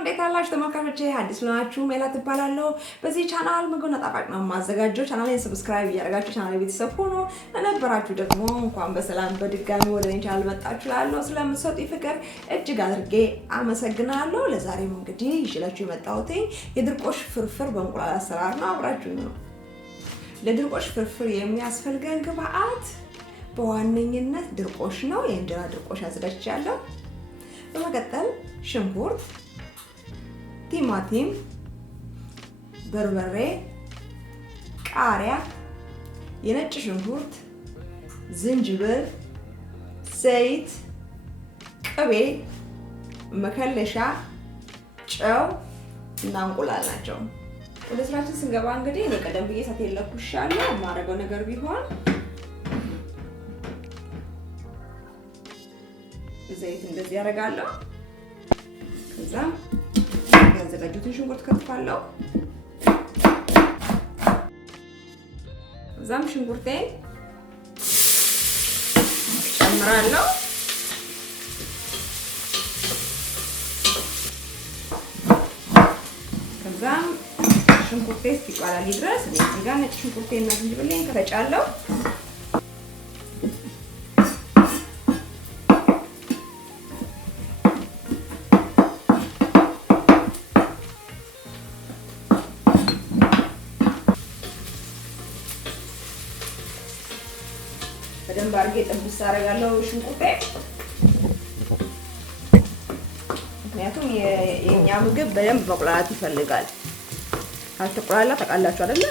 እንዴት አላችሁ ተመልካቾቼ? አዲስ ናችሁ ሜላት እባላለሁ። በዚህ ቻናል ምግብና ጣፋጭ ነው የማዘጋጀው። ቻናሌን ሰብስክራይብ እያደረጋችሁ ቻናሌ ቤተሰብ ሆኖ ለነበራችሁ ደግሞ እንኳን በሰላም በድጋሚ ወደ እኔ ቻናል መጣችሁ እላለሁ። ስለምትሰጡኝ ፍቅር እጅግ አድርጌ አመሰግናለሁ። ለዛሬም እንግዲህ ይዤላችሁ የመጣሁት የድርቆሽ ፍርፍር በእንቁላል አሰራር ነው። አብራችሁኝ ነው። ለድርቆሽ ፍርፍር የሚያስፈልገን ግብአት በዋነኝነት ድርቆሽ ነው። የእንጀራ ድርቆሽ አዘጋጅቻለሁ። በመቀጠል ሽንኩርት፣ ቲማቲም፣ በርበሬ፣ ቃሪያ፣ የነጭ ሽንኩርት፣ ዝንጅብል፣ ዘይት፣ ቅቤ፣ መከለሻ፣ ጨው እና እንቁላል ናቸው። ወደ ስራችን ስንገባ እንግዲህ እኔ ቀደም ብዬ እሳቴን ለኩሻለሁ። የማደርገው ነገር ቢሆን ዘይት እንደዚህ ያደርጋለሁ። ከዛም ያዘጋጁትን ሽንኩርት ከትፋለሁ። ከዛም ሽንኩርቴን ጨምራለሁ። ከዛም ሽንኩርቴ እስኪቁላልኝ ድረስ እኔ እዚህ ጋር ነጭ ሽንኩርቴን እና ዝንጅብሌን ከፈጫለሁ። በደንብ አድርጌ ጥብስ አደርጋለሁ ሽንኩርቴ። ምክንያቱም የኛ ምግብ በደንብ መቁላላት ይፈልጋል። ካልተቆላላ ታውቃላችሁ አይደለ?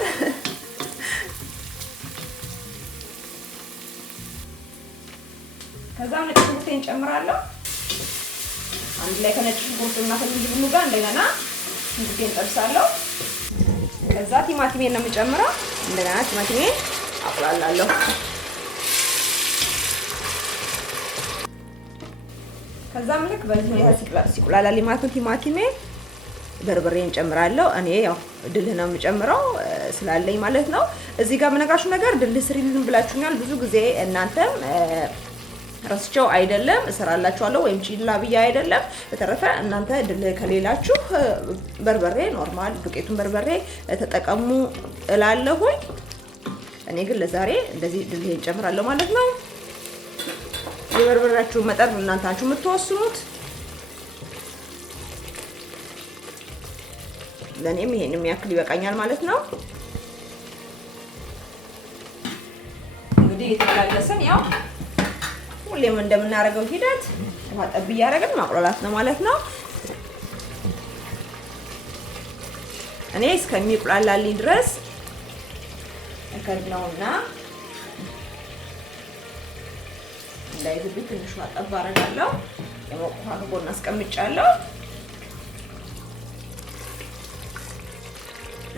ከዛም ነጭ ሽንኩርቴን ጨምራለሁ። አንድ ላይ ከነጭ ሽንኩርቱና ከዝንጅብሉ ጋር እንደገና ሽንኩርቴን ጠብሳለሁ። ከዛ ቲማቲሜን ነው የምጨምረው። እንደገና ቲማቲሜን አቁላላለሁ። ከዛም ልክ በዚህ ሁኔታ ሲቁላላልኝ ማለት ነው ቲማቲሜ በርበሬን ጨምራለሁ። እኔ ያው ድልህ ነው የምጨምረው ስላለኝ ማለት ነው። እዚህ ጋር የምነግራችሁ ነገር ድልህ ስሪልን ብላችሁኛል ብዙ ጊዜ። እናንተም ረስቸው አይደለም እሰራላችኋለሁ ወይም ቺላ ብዬ አይደለም። በተረፈ እናንተ ድልህ ከሌላችሁ በርበሬ ኖርማል ዱቄቱን በርበሬ ተጠቀሙ እላለሁኝ። እኔ ግን ለዛሬ እንደዚህ ድልህን ጨምራለሁ ማለት ነው። የበርበሬያችሁ መጠን እናንታችሁ የምትወስኑት። ለኔም ይሄን የሚያክል ይበቃኛል ማለት ነው። እንግዲህ የተጋለሰን ያው ሁሌም እንደምናደርገው ሂደት ውሃ ጠብ እያደረግን ማቁላላት ነው ማለት ነው። እኔ እስከሚቁላላልኝ ድረስ እከድነውና እንዳይዝብኝ ትንሽ ውሃ ጠብ አደርጋለሁ። የሞቀ ውሃ ከጎን አስቀምጫለሁ።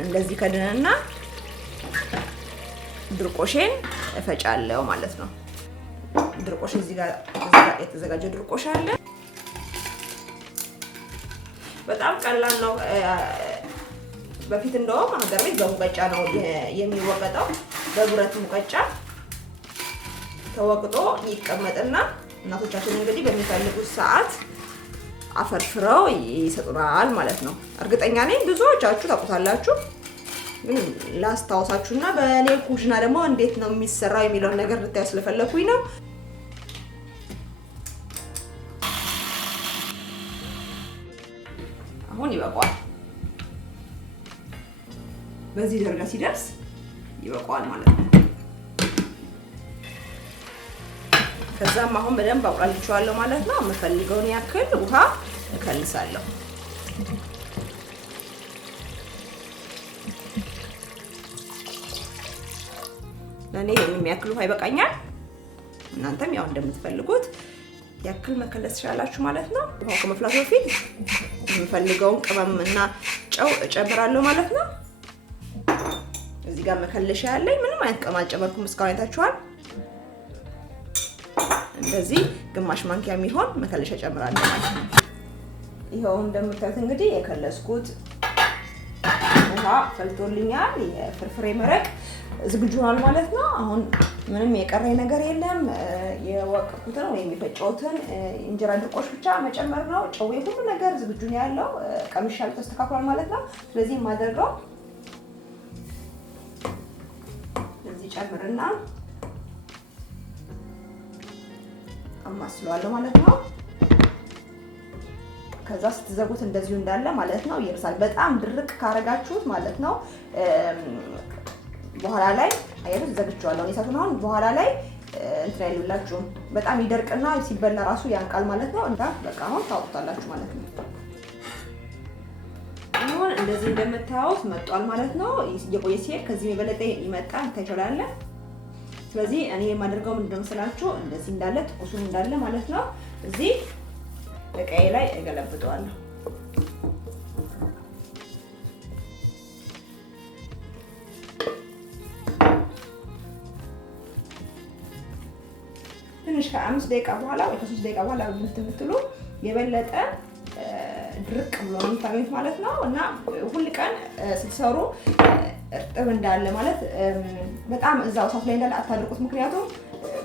እንደዚህ ከድነና ድርቆሼን እፈጫለሁ ማለት ነው። ድርቆሽ እዚህ ጋር የተዘጋጀ ድርቆሽ አለ። በጣም ቀላል ነው። በፊት እንደውም ሀገር ቤት በሙቀጫ ነው የሚወቀጠው። በብረት ሙቀጫ ተወቅጦ ይቀመጥና እናቶቻችን እንግዲህ በሚፈልጉት ሰዓት አፈርፍረው ይሰጡናል ማለት ነው። እርግጠኛ ነኝ ብዙዎቻችሁ ታውቁታላችሁ። ግን ላስታውሳችሁና በእኔ ኩሽና ደግሞ እንዴት ነው የሚሰራው የሚለውን ነገር ልታዩ ስለፈለኩኝ ነው። አሁን ይበቃዋል። በዚህ ደረጃ ሲደርስ ይበቃዋል ማለት ነው። ከዛም አሁን በደንብ አቁላልቼዋለሁ ማለት ነው። የምፈልገውን ያክል ውሃ እከልሳለሁ። ለኔ የሚያክል ውሃ ይበቃኛል። እናንተም ያው እንደምትፈልጉት ያክል መከለስ ትችላላችሁ ማለት ነው። ውሃው ከመፍላቱ በፊት የምፈልገውን ቅመምና ጨው እጨምራለሁ ማለት ነው። እዚህ ጋር መከለሻ ያለኝ ምንም አይነት ቅመም አልጨመርኩም እስካሁን አይታችኋል። እንደዚህ ግማሽ ማንኪያ የሚሆን መከለሻ ጨምራለሁ ማለት ነው። ይሄው እንደምታዩት እንግዲህ የከለስኩት ውሃ ፈልቶልኛል። የፍርፍሬ መረቅ ዝግጁ ሆኗል ማለት ነው። አሁን ምንም የቀረኝ ነገር የለም። የወቀጥኩትን ወይም የፈጨሁትን እንጀራ ድርቆሽ ብቻ መጨመር ነው። ጨው ሁሉ ነገር ዝግጁ ነው ያለው። ቀምሻለሁ፣ ተስተካክሏል ማለት ነው። ስለዚህ የማደርገው እዚህ ጨምርና አማስለዋለሁ ማለት ነው። ከዛ ስትዘጉት እንደዚሁ እንዳለ ማለት ነው ይርሳል። በጣም ድርቅ ካረጋችሁት ማለት ነው በኋላ ላይ አየሩ ዘግቼዋለሁ። እሳቱን አሁን በኋላ ላይ እንትን አይሉላችሁ በጣም ይደርቅና ሲበላ ራሱ ያንቃል ማለት ነው። እንዳ በቃ አሁን ታውቁታላችሁ ማለት ነው። አሁን እንደዚህ እንደምታዩት መጥቷል ማለት ነው። የቆየ ሲሄድ ከዚህ የበለጠ ይመጣል ታይቶላል። ስለዚህ እኔ የማደርገው ምንድነው መሰላችሁ እንደዚህ እንዳለ ትኩሱን እንዳለ ማለት ነው እዚህ በቀይ ላይ እገለብጠዋለሁ። ትንሽ ከ5 ደቂቃ በኋላ ወይ ከ3 ደቂቃ በኋላ ብትሉ የበለጠ ድርቅ ብሎ ነው የምታገኙት ማለት ነው። እና ሁሉ ቀን ስትሰሩ እርጥብ እንዳለ ማለት በጣም እዛው እሳት ላይ እንዳለ አታድርቁት። ምክንያቱም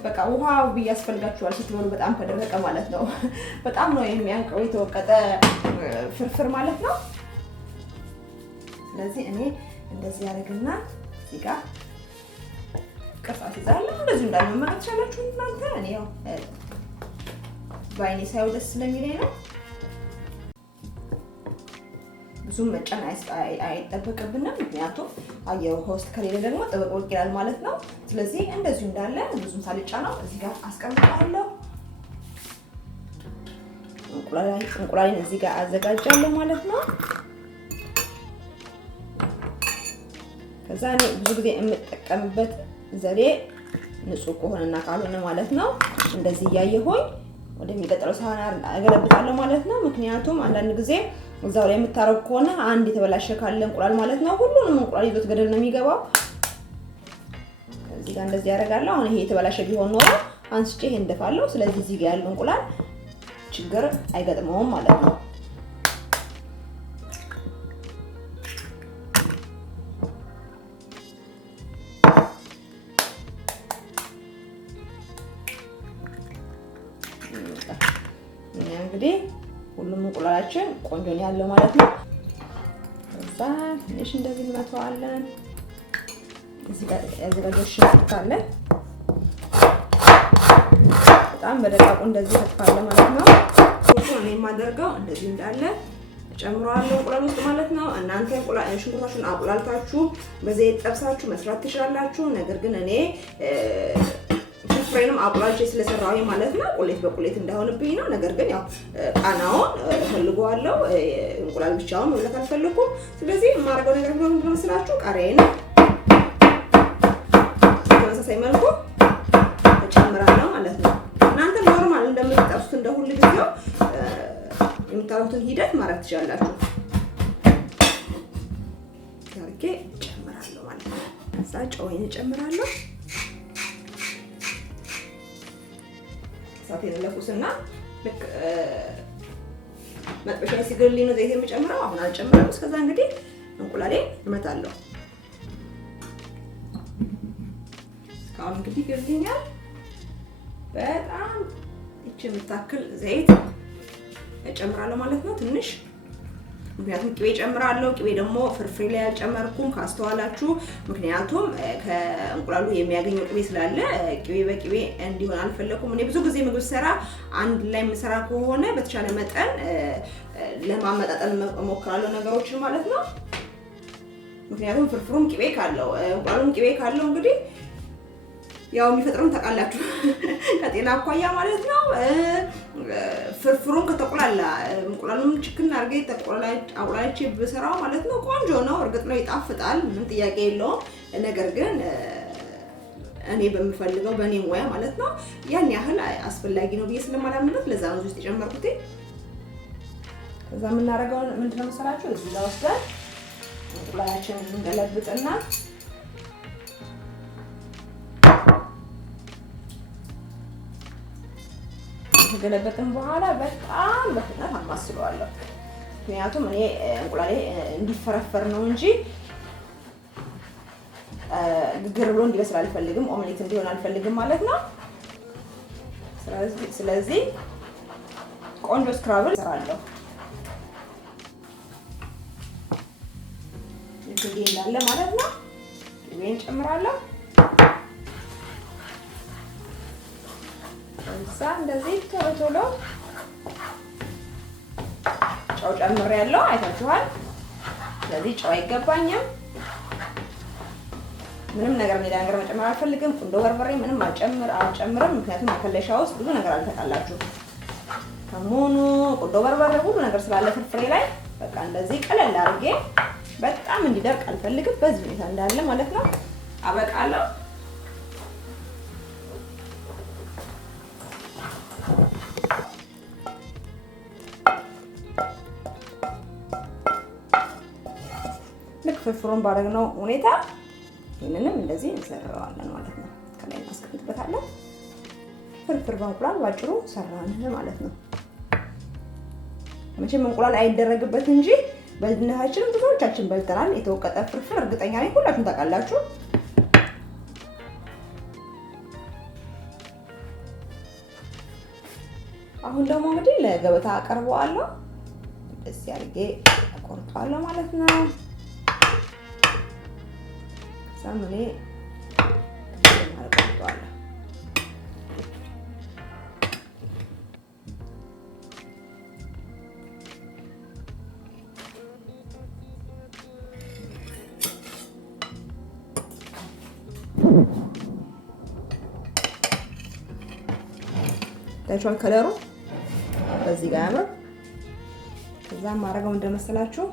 በቃ ውሃ ያስፈልጋችኋል ስትበሉ በጣም ከደረቀ ማለት ነው። በጣም ነው የሚያንቀው የተወቀጠ ፍርፍር ማለት ነው። ስለዚህ እኔ እንደዚህ ያደርግና እዚህ ጋር ቅርጻት ይዛለሁ። እንደዚህ እንዳለ መመገብ ትችላላችሁ እናንተ። እኔ ያው ባይኔ ሳይው ደስ ስለሚለኝ ነው። ብዙም መጫን አይጠበቅብንም። ምክንያቱም አየሩ ውስጥ ከሌለ ደግሞ ጥብቅ ይላል ማለት ነው። ስለዚህ እንደዚሁ እንዳለ ብዙም ሳልጫ ነው እዚህ ጋር አስቀምጣለሁ። እንቁላሌን እዚህ ጋር አዘጋጃለሁ ማለት ነው። ከዛ እኔ ብዙ ጊዜ የምጠቀምበት ዘዴ ንጹህ ከሆነና ካልሆነ ማለት ነው እንደዚህ እያየሁኝ ወደሚቀጥለው ሳህን አገለብጣለሁ ማለት ነው። ምክንያቱም አንዳንድ ጊዜ እዛው ላይ የምታረጉ ከሆነ አንድ የተበላሸ ካለ እንቁላል ማለት ነው ሁሉንም እንቁላል ይዞት ገደል ነው የሚገባው። እዚህ ጋር እንደዚህ ያደርጋለሁ። አሁን ይሄ የተበላሸ ቢሆን ኖሮ አንስቼ ይሄን እንደፋለሁ። ስለዚህ እዚህ ጋር ያለው እንቁላል ችግር አይገጥመውም ማለት ነው። እንግዲህ ሁሉም እንቁላላችን ቆንጆ ነው ያለው ማለት ነው። ከዛ ትንሽ እንደዚህ እንመታዋለን። እዚህ ጋር ያዘጋጀው ሽንኩርት አለ። በጣም በደቃቁ እንደዚህ ተጥፋለ ማለት ነው። ሁሉንም እኔ የማደርገው እንደዚህ እንዳለ ጨምሯለሁ እንቁላል ውስጥ ማለት ነው። እናንተ ሽንኩርታችሁን አቁላልታችሁ በዘይት ጠብሳችሁ መስራት ትችላላችሁ። ነገር ግን እኔ ፍሬንም አቁላልቼ ስለሰራሁኝ ማለት ነው ቁሌት በቁሌት እንዳይሆንብኝ ነው። ነገር ግን ያው ቃናውን ፈልገዋለሁ። እንቁላል ብቻውን መብላት አልፈልኩም። ስለዚህ የማደርገው ነገር ቢሆን ምንድን ነው መስላችሁ ቃሪያዬን በተመሳሳይ መልኩ እጨምራለሁ ማለት ነው። እናንተ ኖርማል እንደምትጠብሱት እንደ ሁሉ ጊዜው የምታረጉትን ሂደት ማድረግ ትችላላችሁ። ታርኬ እጨምራለሁ ማለት ነው። ከዛ ጨውዬን እጨምራለሁ። ሳቴን ለኩስና ልክ መጥበሻ ሲግልልኝ ነው ዘይት የምጨምረው። አሁን አልጨምረም። እስከዛ እንግዲህ እንቁላሌን እመታለሁ። እስካሁን እንግዲህ ግልልኛል። በጣም እቺ የምታክል ዘይት እጨምራለሁ ማለት ነው ትንሽ። ምክንያቱም ቅቤ ጨምራለሁ። ቅቤ ደግሞ ፍርፍር ላይ አልጨመርኩም ካስተዋላችሁ። ምክንያቱም ከእንቁላሉ የሚያገኘው ቅቤ ስላለ ቅቤ በቅቤ እንዲሆን አልፈለኩም። እኔ ብዙ ጊዜ ምግብ ሰራ አንድ ላይ የምሰራ ከሆነ በተቻለ መጠን ለማመጣጠን እሞክራለሁ ነገሮችን ማለት ነው። ምክንያቱም ፍርፍሩም ቅቤ ካለው እንቁላሉም ቅቤ ካለው እንግዲህ ያው የሚፈጥረውን ታውቃላችሁ ከጤና አኳያ ማለት ነው። ፍርፍሩን ከተቆላላ እንቁላሉን ችክና አድርጌ አቁላልቼ ብሰራው ማለት ነው ቆንጆ ነው። እርግጥ ነው ይጣፍጣል፣ ምን ጥያቄ የለውም። ነገር ግን እኔ በምፈልገው በእኔ ሙያ ማለት ነው ያን ያህል አስፈላጊ ነው ብዬ ስለማላምንበት ለዛ ነው ውስጥ የጨመርኩት። ከዛ የምናደርገው ምንድነው መሰላችሁ እዚህ ጋር ወስደን እንቁላላችንን እንገለብጥና ከገለበጥን በኋላ በጣም በፍጥነት አማስለዋለሁ። ምክንያቱም እኔ እንቁላሌ እንዲፈረፈር ነው እንጂ ግግር ብሎ እንዲበስል አልፈልግም። ኦምሌት እንዲሆን አልፈልግም ማለት ነው። ስለዚህ ቆንጆ ስክራብል እሰራለሁ። ግዴ እንዳለ ማለት ነው። ግዴን ጨምራለሁ። እዛ እንደዚህ ቶሎ ጨው ጨምሬያለሁ። አይታችኋል። ስለዚህ ጨው አይገባኝም። ምንም ነገር ሌላ ነገር መጨመር አልፈልግም። ቁንዶ በርበሬ ምንም አልጨምርም። ምክንያቱም መከለሻ ውስጥ ብዙ ነገር አልተቃላችሁ። ከሞኑ ቁንዶ በርበሬ ሁሉ ነገር ስላለ ፍርፍሬ ላይ በቃ እንደዚህ ቀለል አድርጌ በጣም እንዲደርቅ አልፈልግም። በዚህ ሁኔታ እንዳለ ማለት ነው አበቃለሁ። ልክ ፍርፍሩን ባደረግነው ሁኔታ ይሄንንም እንደዚህ እንሰራዋለን ማለት ነው። ከላይ እናስቀምጥበታለን። ፍርፍር በእንቁላል ባጭሩ ሰራን ማለት ነው። መቼም እንቁላል አይደረግበት እንጂ በልጅነታችን ብዙዎቻችን በልተናል። የተወቀጠ ፍርፍር እርግጠኛ ነኝ ሁላችሁም ታውቃላችሁ። አሁን ደግሞ እንግዲህ ለገበታ አቀርበዋለሁ። ደስ ያርጌ አቆርጣለሁ ማለት ነው። ሳምኔ አቆርጣለሁ። ታይቷል ከለሩ በዚህ ጋር ያምር። ከዛም ማረጋው እንደመሰላችሁ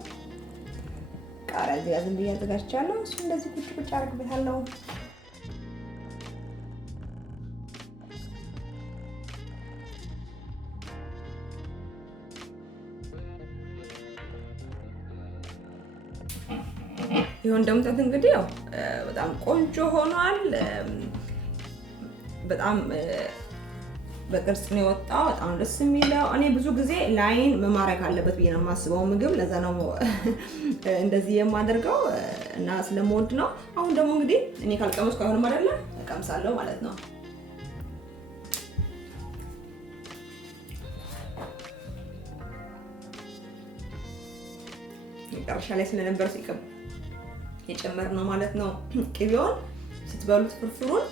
ቃሪያ እዚህ ጋር ዝም ብዬ አዘጋጅቻለሁ። እሱ እንደዚህ ቁጭ አድርግበታለሁ። ይሁን እንደምታዩት እንግዲህ ያው በጣም ቆንጆ ሆኗል። በጣም በቅርጽ ነው የወጣው። በጣም ደስ የሚለው። እኔ ብዙ ጊዜ ላይን መማረክ አለበት ብዬ ነው የማስበው ምግብ። ለዛ ነው እንደዚህ የማደርገው እና ስለምወድ ነው። አሁን ደግሞ እንግዲህ እኔ ካልቀመስኩ አይሆንም አይደለ? እቀምሳለሁ ማለት ነው። መጨረሻ ላይ ስለነበር ሲቀም የጨመርነው ማለት ነው። ቅቤውን ስትበሉት ፍርፍሩን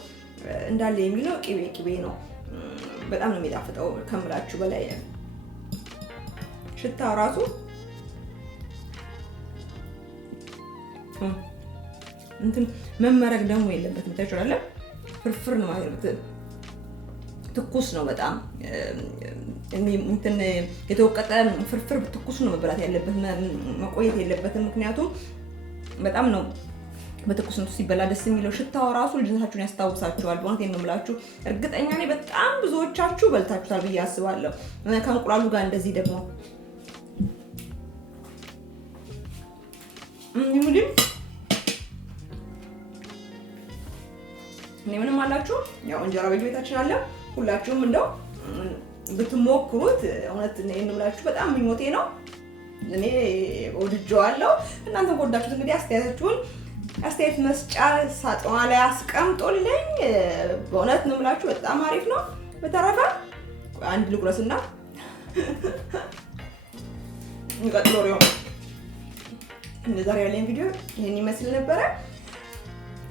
እንዳለ የሚለው ቅቤ ነው። በጣም ነው የሚጣፍጠው ከምላችሁ በላይ ሽታው ራሱ እንትን መመረግ ደግሞ የለበትም። ታይቷል። ፍርፍር ነው ማለት ትኩስ ነው በጣም እንትን የተወቀጠ ፍርፍር ትኩስ ነው መብላት ያለበት፣ መቆየት የለበትም። ምክንያቱም በጣም ነው በትኩስነቱ ሲበላ ደስ የሚለው። ሽታው ራሱ ልጅነታችሁን ያስታውሳችኋል። በእውነቴን ነው የምላችሁ። እርግጠኛ ነኝ በጣም ብዙዎቻችሁ በልታችሁታል ብዬ አስባለሁ። ከእንቁላሉ ጋር እንደዚህ ደግሞ እንግዲህ እኔ ምንም አላችሁ ያው እንጀራ በየቤታችን አለ። ሁላችሁም እንደው ብትሞክሩት እውነት ነው የምላችሁ በጣም ምኞቴ ነው። እኔ ወድጄዋለሁ። እናንተም ከወዳችሁት እንግዲህ አስተያየት መስጫ ሳጥኗ ላይ አስቀምጦልኝ። በእውነት ነው የምላችሁ በጣም አሪፍ ነው። በተረፈ አንድ ልቁረስና እንቀጥሎ ነው። እንደዛሬ ያለኝ ቪዲዮ ይሄን ይመስል ነበረ።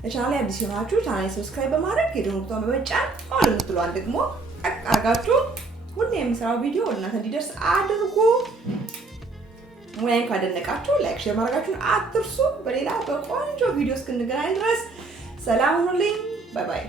ለቻናሌ አዲስ የሆናችሁ ቻናሌ ሰብስክራይብ በማድረግ የደወል ምልክቱን በመጫን አሁን የምትሏን ደግሞ ጠቅ አድርጋችሁ ሁሌ የምሰራው ቪዲዮ ወደ እናንተ እንዲደርስ አድርጉ። ሙያዬን ካደነቃችሁ ላይክ፣ ሼር ማድረጋችሁን አትርሱ። በሌላ በቆንጆ ቪዲዮ እስክንገናኝ ድረስ ሰላም ሁኑልኝ። ባይ ባይ።